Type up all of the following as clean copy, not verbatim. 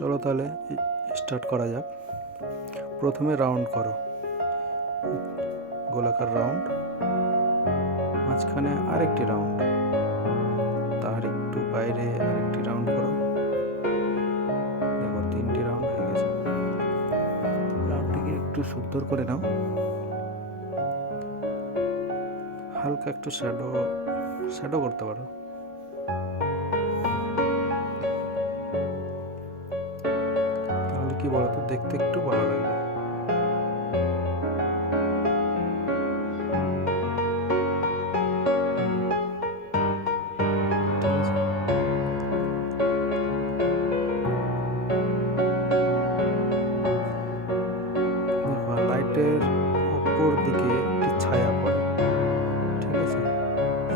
চলো তাহলে স্টার্ট করা যাক। প্রথমে রাউন্ড করো, গোলাকার রাউন্ড, মাঝখানে আরেকটি রাউন্ড, তার একটু বাইরে আরেকটি রাউন্ড করো। দেখো 3টি রাউন্ড হয়ে গেছে। রাউন্ডটিকে একটু সুন্দর করে নাও, হালকা একটু শ্যাডো করতে পারো। তাহলে কি বলতো, দেখতে একটু ভালো লাগবে। দেখো লাইটের ওপর দিকে একটি ছায়া পড়ে, ঠিক আছে?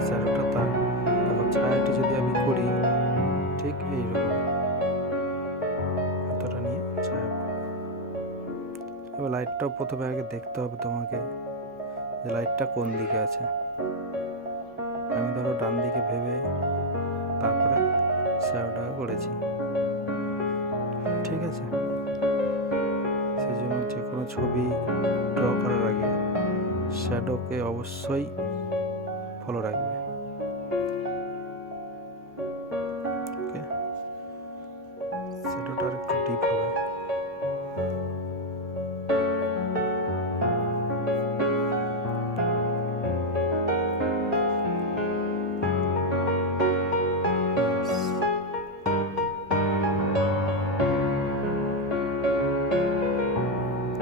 শ্যাডোটা তার, দেখো ছায়াটি যদি আমি করি ঠিক এইরকম, এতটা নিয়ে ছায়া পড়ে। এবার লাইটটাও প্রথমে আগে দেখতে হবে তোমাকে যে লাইটটা কোন দিকে আছে। আমি ধরো ডান দিকে ভেবে তারপরে শ্যাডোটা করেছি, ঠিক আছে? সেই জন্য যে কোনো ছবি ড্র করার আগে শ্যাডোকে অবশ্যই ফলো রাখবে। ওকে, শ্যাডোটা আর একটু ডিপ হবে।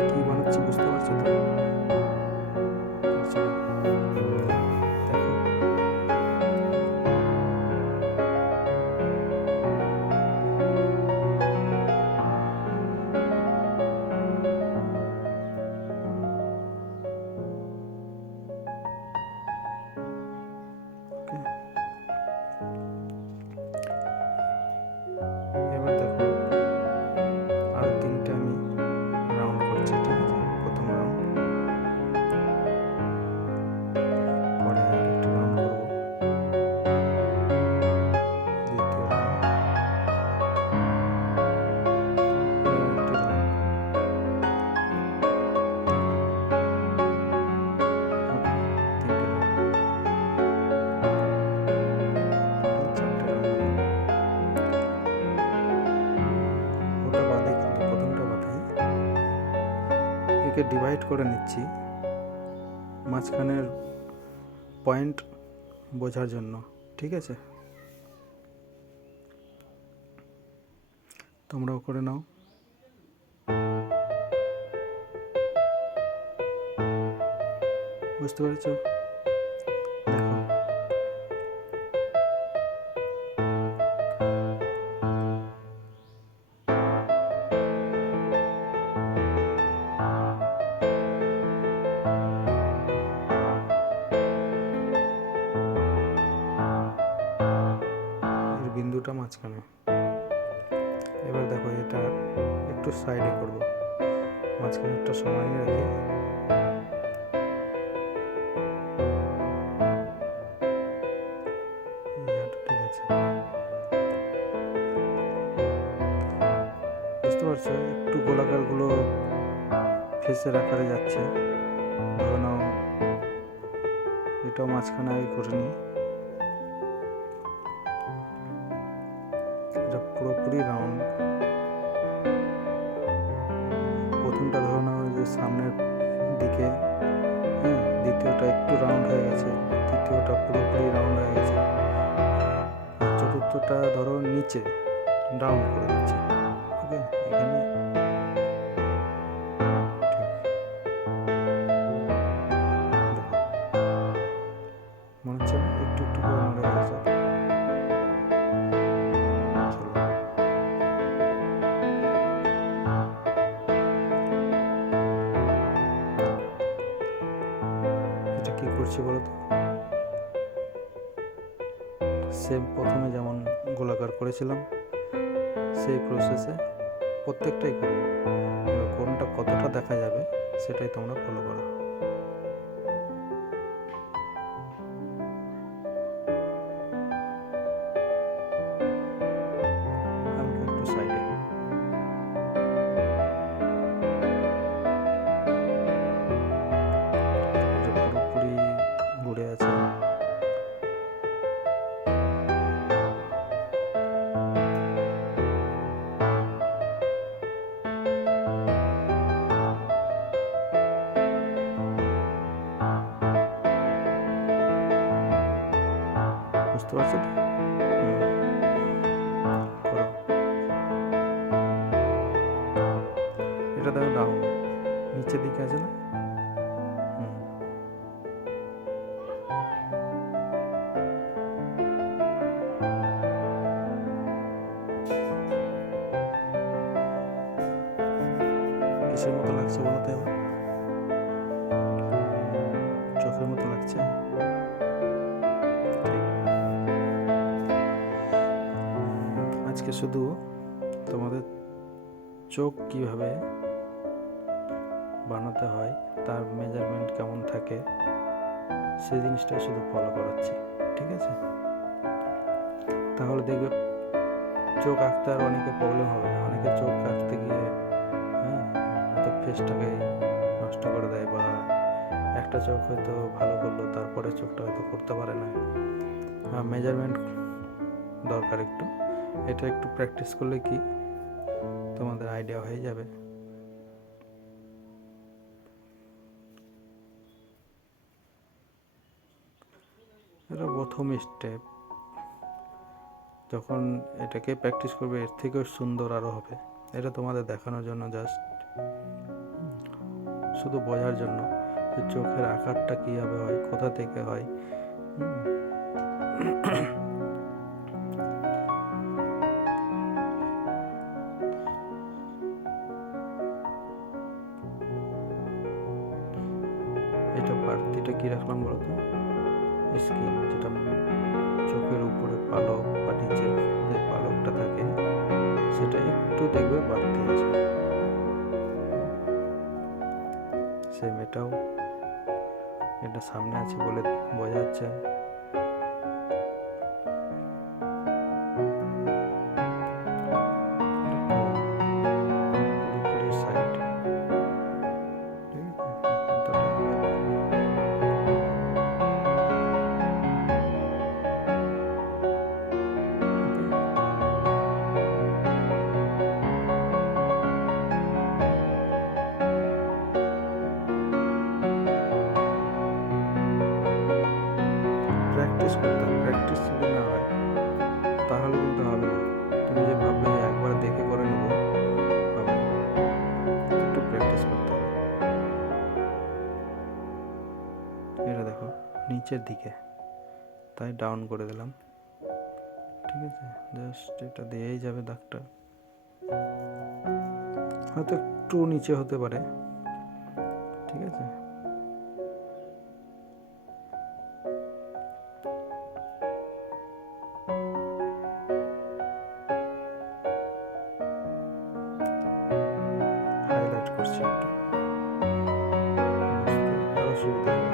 কি বানাচ্ছি বুঝতে পারছো তো? পারছো না? দেখো ওকে, এবার দেখো আর 3টে আমি রাউন্ড করছি, ঠিক আছে? প্রথম রাউন্ড, পরে আরেকটা রাউন্ড করবো, দ্বিতীয় রাউন্ড, পরে আরেকটা রাউন্ড। ওকে, 3টে রাউন্ড, টোটাল 4টে রাউন্ড হলো। ওটা বাদে, কিন্তু প্রথমটা বাদে একে ডিভাইড করে নিচ্ছি মাঝখানের পয়েন্ট বোঝার জন্য, ঠিক আছে? তোমরাও করে নাও। বুঝতে পেরেছ? দেখো এর বিন্দুটা মাঝখানে। এবার দেখো এটা একটু সাইডে করব, মাঝখানে একটা সময় রাখি। ঠিক আছে, বুঝতে পারছো? একটু গোলাকারগুলো ফেসের আকারে যাচ্ছে। ধরে নাও এটাও মাঝখানে আগে করে নিই, এটা পুরোপুরি রাউন্ড। প্রথমটা ধরে নাও যে সামনের দিকে, হ্যাঁ, দ্বিতীয়টা একটু রাউন্ড হয়ে গেছে, তৃতীয়টা পুরোপুরি রাউন্ড হয়ে গেছে, আর চতুর্থটা ধরো নিচে রাউন্ড করে দিচ্ছি। ওকে, এখানে দেখো মনে হচ্ছে একটু একটু করে নড়ে গেছে। চলো, এটা কি করছি বলো তো? সেম প্রথমে যেমন গোলাকার করেছিলাম সেই প্রসেসে প্রত্যেকটাই করব। এবার কোনটা কতটা দেখা যাবে সেটাই তোমরা ফলো করো। হালকা একটু সাইডে বুঝতে পারছো তো? করো। এটা দেখো ডাউন, নিচের দিকে আছে না? কিসের মতো লাগছে বলো তো এবার? চোখের মতো লাগছে? আজকে শুধু তোমাদের চোখ কিভাবে বানাতে হয়, তার মেজারমেন্ট কেমন থাকে, সেই জিনিসটা শুধু ফলো করাচ্ছি, ঠিক আছে? তাহলে দেখবে চোখ আঁকতে আর অনেকে প্রবলেম হবে না। অনেকে চোখ আঁকতে গিয়ে হয়তো ফেসটাকে নষ্ট করে দেয়, বা একটা চোখ হয়তো ভালো করলো, তারপরে চোখটা হয়তো করতে পারে না। মেজারমেন্ট দরকার একটু, এটা একটু প্র্যাকটিস করলে কি তোমাদের আইডিয়া হয়ে যাবে। এটা প্রথম স্টেপ। যখন এটাকে প্র্যাকটিস করবে এর থেকেও সুন্দর আরও হবে। এটা তোমাদের দেখানোর জন্য, জাস্ট শুধু বোঝার জন্য যে চোখের আকারটা কীভাবে হয়, কোথা থেকে হয়। এটা বাড়তিটা কি রাখলাম বলো তো? স্কিন, যেটা চোখের উপরে পালক বা নিচের যে পালকটা থাকে, সেটা একটু দেখবে বাড়তি আছে। সেম এটাও, এটা সামনে আছে বলে বোঝা যাচ্ছে। প্র্যাকটিস করতে হবে। প্র্যাকটিস যদি না হয় তাহলে কিন্তু হবে না। তুমি যে ভাববে যে একবার দেখে করে নেবো, হবে না। একটু প্র্যাকটিস করতে হবে। এটা দেখো নিচের দিকে, তাই ডাউন করে দিলাম, ঠিক আছে? জাস্ট এটা দিয়েই যাবে দাগটা। হয়তো একটু নিচে হতে পারে, ঠিক আছে? হাইলাইট করছি একটু, বুঝতে আরো সুবিধা হবে।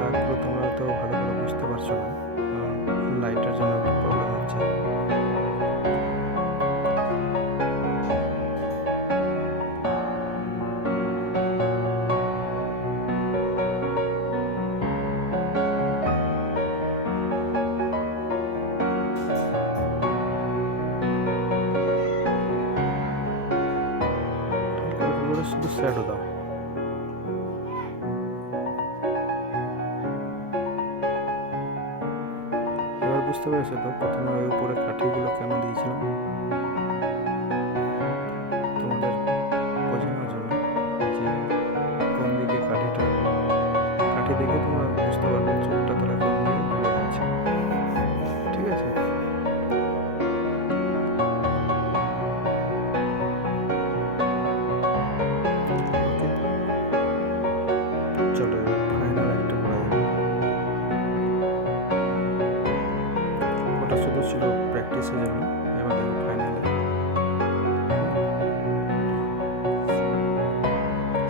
দাগগুলো তোমরা তো ভালো করে বুঝতে পারছো না, কারণ লাইটের জন্য একটু প্রবলেম হচ্ছে। শুধু শ্যাডো দাও। এবার বুঝতে পেরেছো তো প্রথমে ওই উপরে কাঠিগুলো কেন দিয়েছিলাম? তোমাদের বোঝানোর জন্য যে কোন দিকে কাঠি দেখে তোমরা বুঝতে পারবে চোখটা তারা কোন দিকে ঘুরে যাচ্ছে, ঠিক আছে? চলো এবার ফাইনাল একটা করা যাবে। ওটা শুধু ছিল প্র্যাকটিসের জন্য, এবার দেখো ফাইনালে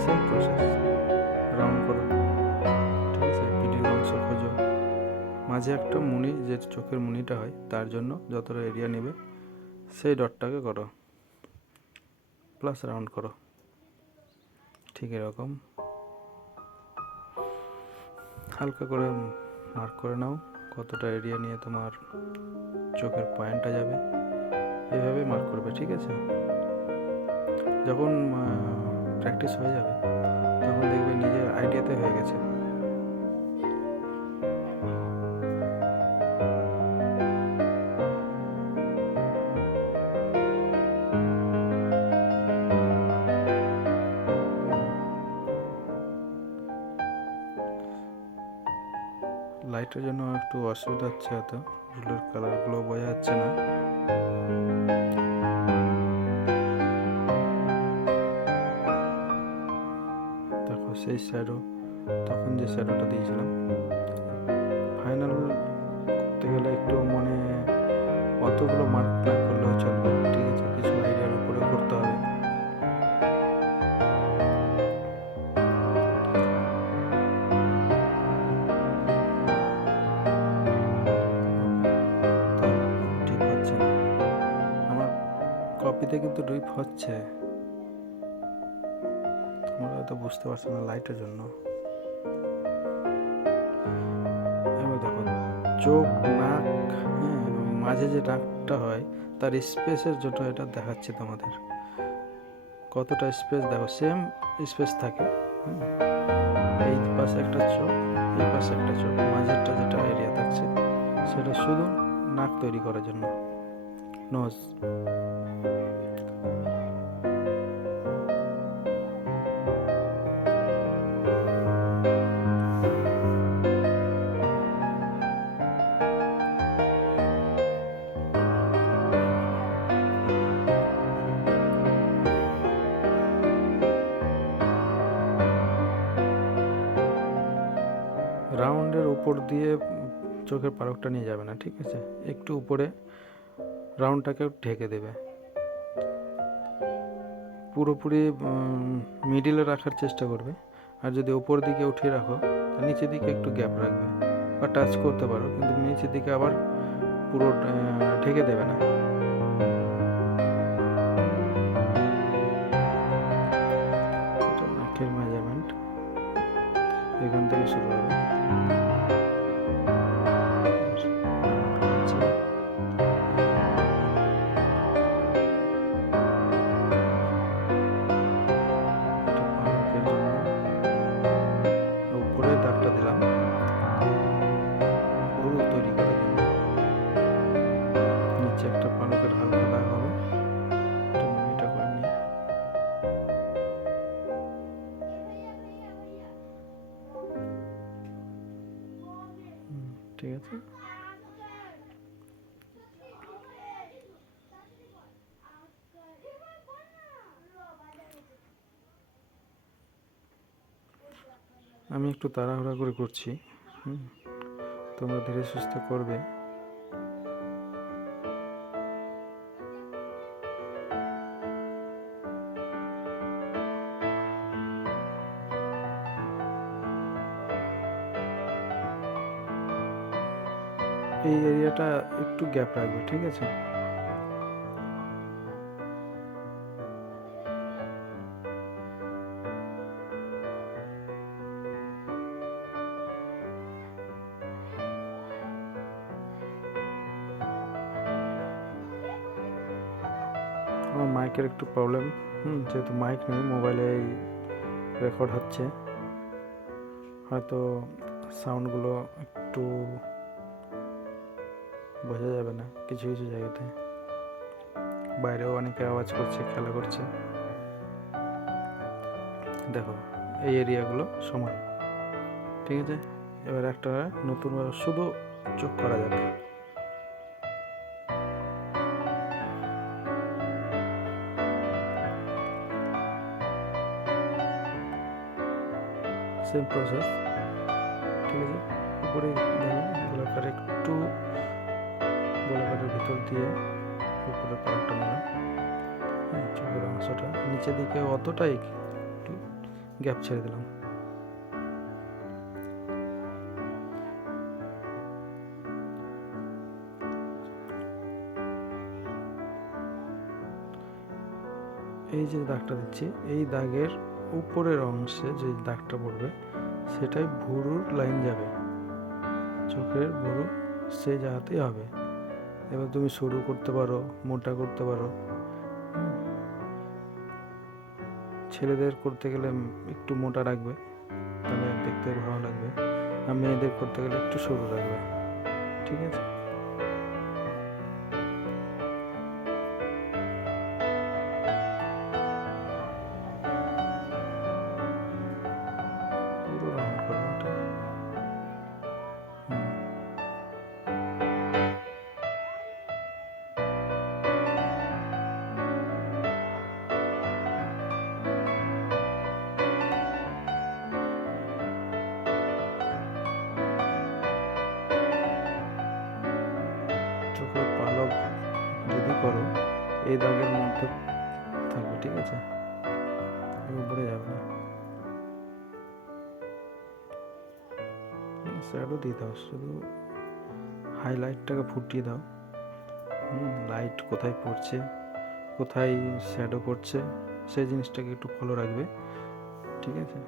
সেম প্রসেস। রাউন্ড করো, ঠিক আছে? মিডিল অংশ খোঁজো, মাঝে একটা মুনি, যে চোখের মুনিটা হয় তার জন্য যতটা এরিয়া নেবে সেই ডটটাকে করো, প্লাস রাউন্ড করো, ঠিক এরকম হালকা করে মার্ক করে নাও কতটা এরিয়া নিয়ে তোমার চোখের পয়েন্টটা যাবে, এভাবে মার্ক করবে, ঠিক আছে? যখন প্র্যাকটিস হয়ে যাবে তখন দেখবে নিজের আইডিয়াতে হয়ে গেছে। লাইটের জন্য একটু অসুবিধা হচ্ছে, হয়তো রুলের কালারগুলো বোঝা যাচ্ছে না। দেখো সেই শ্যাডো, তখন যে শ্যাডোটা দিয়েছিলাম, ফাইনাল করতে গেলে একটু মনে অতগুলো মার্ক না করলেও চলবে, ঠিক আছে, কিছু আইডিয়ার উপরে করতে হবে। ঠিক হচ্ছে না, আমার কপিতে কিন্তু ড্রিপ হচ্ছে, তোমরা হয়তো বুঝতে পারছো না লাইটের জন্য। এবার দেখো চোখ, নাক, হ্যাঁ, মাঝে যে নাকটা হয় তার স্পেসের জন্য এটা দেখাচ্ছে তোমাদের, কতটা স্পেস দেখো, সেম স্পেস থাকে। এই পাশে একটা চোখ, এই পাশে একটা চোখ, মাঝেরটা যেটা এরিয়া থাকছে সেটা শুধু নাক তৈরি করার জন্য, নোজ। রাউন্ডের উপর দিয়ে চোখের পালকটা নিয়ে যাবে না, ঠিক আছে, একটু উপরে রাউন্ডটাকে ঢেকে দেবে, পুরোপুরি মিডিলে রাখার চেষ্টা করবে। আর যদি উপর দিকে উঠিয়ে রাখো তার নিচের দিকে একটু গ্যাপ রাখবে, বা টাচ করতে পারো, কিন্তু নিচের দিকে আবার পুরো ঢেকে দেবে না। এটা নাকের মেজারমেন্ট এখান থেকে শুরু হবে। উপরে দাগটা দিলাম ভুরু তৈরি করার জন্য, নিচে একটা পালকের হালকা দাগ হবে, এটা করে নিই। ঠিক আছে, আমি একটু তাড়াহুড়া করে করছি, তোমরা ধীরে সুস্থে করবে। এই এরিয়াটা একটু গ্যাপ রাখবে, ঠিক আছে। আমার মাইকের একটু প্রবলেম, যেহেতু মাইক নেই, মোবাইলে রেকর্ড হচ্ছে, হয়তো সাউন্ডগুলো একটু বোঝা যাবে না কিছু কিছু জায়গাতে, বাইরেও অনেকে আওয়াজ করছে, খেলা করছে। দেখো এই এরিয়াগুলো সমান, ঠিক আছে। এবার একটা নতুনভাবে শুধু চোখ করা যাবে, সেম প্রসেস, ঠিক আছে। উপরে দেখো গোলাকার, একটু গোলাকারের ভিতর দিয়ে উপরে পালকটা নেবে, চোখের অংশটা নিচের দিকে অতটাই একটু গ্যাপ ছেড়ে দিলাম। এই যে দাগটা দিচ্ছি, এই দাগের উপরের অংশে যে দাগটা পড়বে সেটাই ভুরুর লাইন যাবে, চোখের ভুরু সেই জায়গাতেই হবে। এবার তুমি সরু করতে পারো, মোটা করতে পারো, ছেলেদের করতে গেলে একটু মোটা রাখবে, তাহলে দেখতে ভালো লাগবে, আর মেয়েদের করতে গেলে একটু সরু রাখবে, ঠিক আছে? পুরো রাউন্ড করবে ওটা। চোখের পালক যদি করো এই দাগের মধ্যে থাকবে, ঠিক আছে? উপরে যাবে না। শ্যাডো দিয়ে দাও, শুধু হাইলাইটটাকে ফুটিয়ে দাও। লাইট কোথায় পড়ছে, কোথায় শ্যাডো পড়ছে, সেই জিনিসটাকে একটু ফলো রাখবে, ঠিক আছে?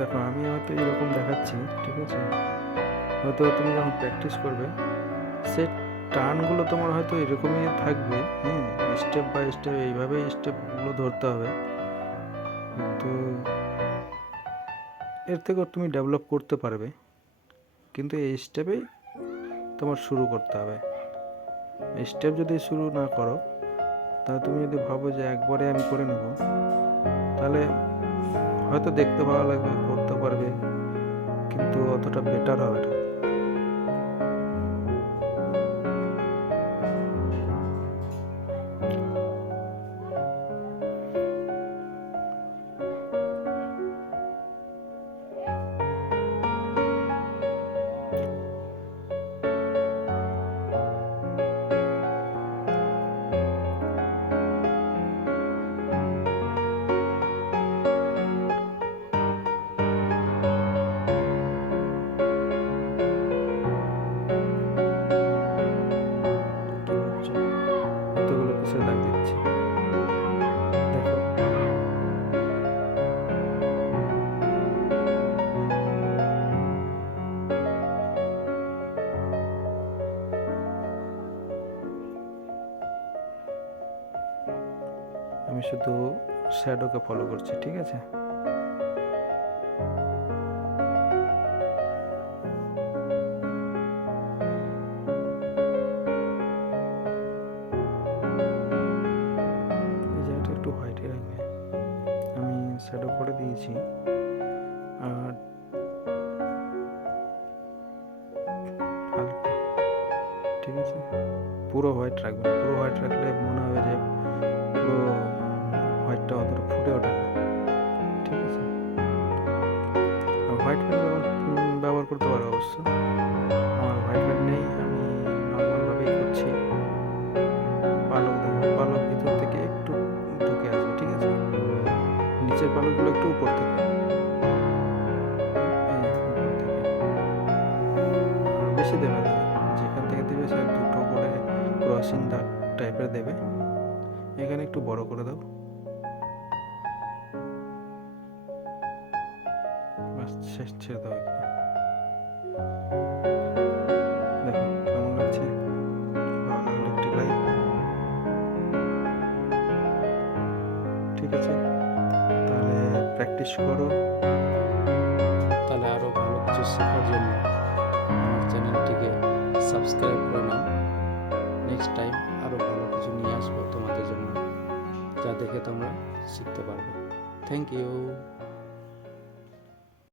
দেখো আমি হয়তো এরকম দেখাচ্ছি, ঠিক আছে? হয়তো তুমি যখন প্র্যাকটিস করবে সে টার্নগুলো তোমার হয়তো এরকমই থাকবে, স্টেপ বাই স্টেপ এইভাবেই স্টেপগুলো ধরতে হবে, কিন্তু এর থেকেও তুমি ডেভেলপ করতে পারবে, কিন্তু এই স্টেপেই তোমার শুরু করতে হবে। স্টেপ যদি শুরু না করো, তাহলে তুমি যদি ভাবো যে একবারে আমি করে নেব, তাহলে হয়তো দেখতে ভালো লাগবে, করতে পারবে, কিন্তু অতটা বেটার হবে না। কতগুলো কিছু দাগ দিচ্ছি, দেখো। আমি শুধু শ্যাডোকে ফলো করছি, ঠিক আছে? এই জায়গাটা একটু হোয়াইটে রাখবে, আমি শ্যাডো করে দিয়েছি। আর হালকা, ঠিক আছে? পুরো হোয়াইট রাখবে, পুরো হোয়াইট রাখলে মনে হবে যে পুরো হোয়াইটটা অতটা ফুটে ওঠে না, ঠিক আছে? আর হোয়াইট পেন ব্যবহার করতে পারো অবশ্য, আমার হোয়াইট পেন নেই, আমি নর্মালভাবেই করছি। পালক দেখো, পালক ভিতর থেকে একটু ঢুকে আসবে, ঠিক আছে? নিচের পালকগুলো একটু উপর থেকে, উপর থেকে বেশি দেবে না, যেখান থেকে দেবে সে দুটো করে ক্রসিং দাগ টাইপের দেবে, এখানে একটু বড় করে দাও, বাস শেষ, ছেড়ে দাও এখানে। দেখো কেমন লাগছে, ভালো লাগলে একটি লাইক, ঠিক আছে? তাহলে প্র্যাকটিস করো, তাহলে আরও ভালো কিছু শেখার জন্য আমার চ্যানেলটিকে সাবস্ক্রাইব করে নাও। নেক্সট টাইম আরও ভালো কিছু নিয়ে আসবো তোমাদের জন্য, যা দেখে তোমরা শিখতে পারবে। Thank you.